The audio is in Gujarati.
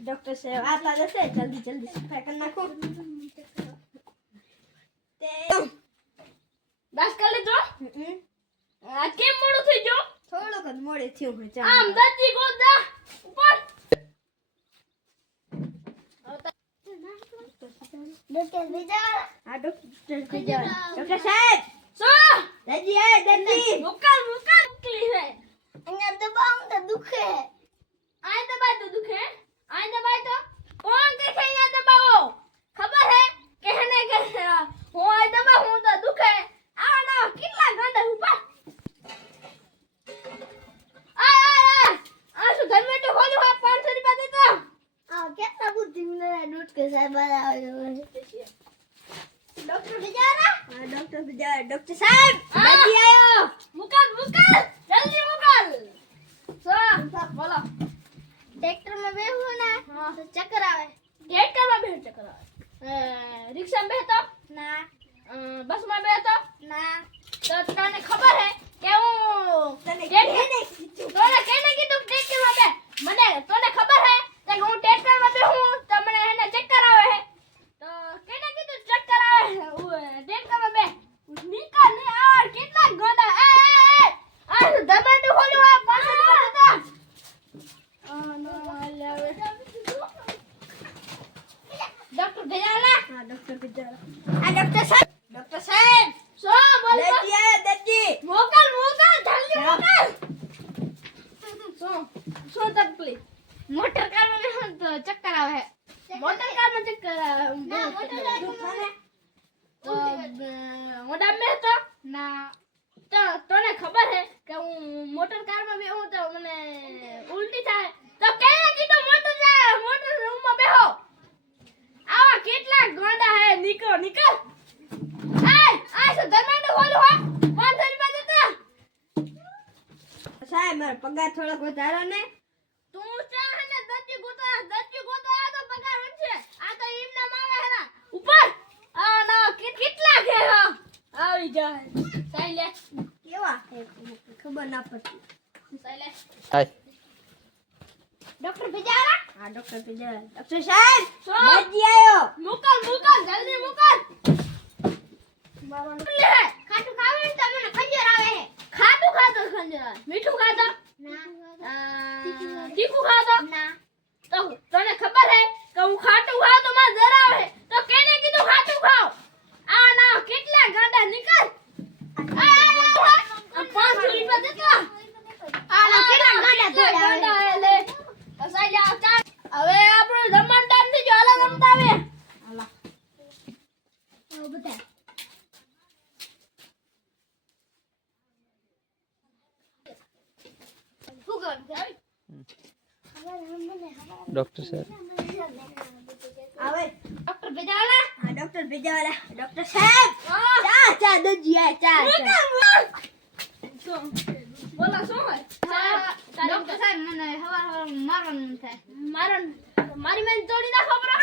ડોક્ટર સાહેબ આટલા જશે. જલ્દી જલ્દી સફાઈ કરી નાખો. તે દાસ કરી લેજો. હમ. આ કેમ મોડું થઈ ગયો? થોડુંક જ મોડે થયું હોય ચાલ. આમ દાદી ગોદા ઉપર. હા ડોક્ટર બીજા. ડોક્ટર સાહેબ. સો દર્દી આય દર્દી મુકલ મુકલ મુકલી છે અહીંયા દબાવું તો દુખે આય દબાય તો દુખે આય દબાય તો કોણ કે છે અહીંયા દબાવો ખબર હે કે હેને કે હું આય દબા હું તો દુખે આ ના કેટલા ગાંડા ઉપર આય આય આય આ શું ઘર બેઠો ખોલ્યું હોય 500 રૂપિયા દેતા આ કેટલા બુદ્ધિ મને ડોક્ટર સાહેબ ડોક્ટર બિચારા હા ડોક્ટર બિચારા ડોક્ટર સાહેબ. દર્દી આયો. મુકલ મુકલ જલ્દી મુકલ. સો બોલો. ટ્રેક્ટરમાં બેહું ને. તો ચક્કર આવે. ગેટ કરવા બેહ ચક્કર આવે. રિક્ષામાં બેહતો? ના. અ, બસમાં બેહતો? ના. તો તને ખબર હે કે હું તને ગેટ- કેને કીધું? તોને કેને કીધું કે ટ્રેક્ટરમાં બે મને તને ખબર હે કે હું ટ્રેક્ટરમાં બેહું તો મને એને ચક્કર આવે હે તો કેને કીધું ચક્કર આવે હે? હું ટ્રેક્ટરમાં બે નીકળ ને આ કેટલા ગોડા એ એ એ આ દબાડું ખોલ્યું આ પાછળ હતા આ ના લાવે ડોક્ટર ભેજાલા હા ડોક્ટર બિચારા આ ડોક્ટર સાહેબ ડોક્ટર સાહેબ. સો બોલ. દર્દી આયો દર્દી મોકલ મોકલ જલ્દી મોકલ. સો શું તકલીફ? મોટર કારમાં તો ચક્કર આવે. મોટર કારમાં ચક્કર આવે. ના મોટર કારમાં મોટા મેં તો? ના. તો ખબર હે કે હું મોટર કારમાં બેહું તો મને ઉલટી થાય તો કેને કીધું મોટર જા મોટર રૂમમાં બેહો આવા કેટલા ગોંડા હે નીકળો નીકળ. આય આય શું ધર્માંડો ખોલું હો. પાંચ રૂપિયા દેતા સાહેબ મારો પગાર થોડોક વધારો ને. તું ચા હે ને દત્તી ગોતો દત્તી ગોતો આ તો પગાર વધશે આ તો ઈમના માવે હરા ઉપર. આ ના કે- કેટલા હા? આવી જાય સાઈ લે. કેવા? ખબર ના પડતી. સાઈ લે. હાય. ડોક્ટર બિચારા હા ડોક્ટર બિચારા ડોક્ટર સાહેબ? દર્દી આયો. મુકલ મુકલ જલ્દી મુકલ. લે ખાટું ખાવે તો મને ખંજર આવે ખાટું ખાતો ખંજર. મીઠું ખાતો ના. તીખું ખાતો ના. તો તને ખબર હે કે હું ખાટું ખાવ તો મને જરા આવે તો કેને કીધું ખાટું ખાવ આ ના કેટલા ગાડા નીકળ આ, આ, આ, આ પાંચ રૂપિયા દેતા આ ના કેટલા ગાડા કેટલા ઘોડા ગાડા હે લે અસાઈ જા ચાલ હવે આપણો જમવાનું ટાઈમ થઈ ગયો હાલો રમતા આવે બધા ડોક્ટર સાહેબ આવે. ડોક્ટર ભેજાલા હા ડોક્ટર બિચારા ડોક્ટર સાહેબ! ચા ચા દર્દી આય ચા ચા. શું? હોય? ડોક્ટર સાહેબ મને હવાર હવાર મારવાનું થાય. મારા મારી મેં તોડી નાખો બરો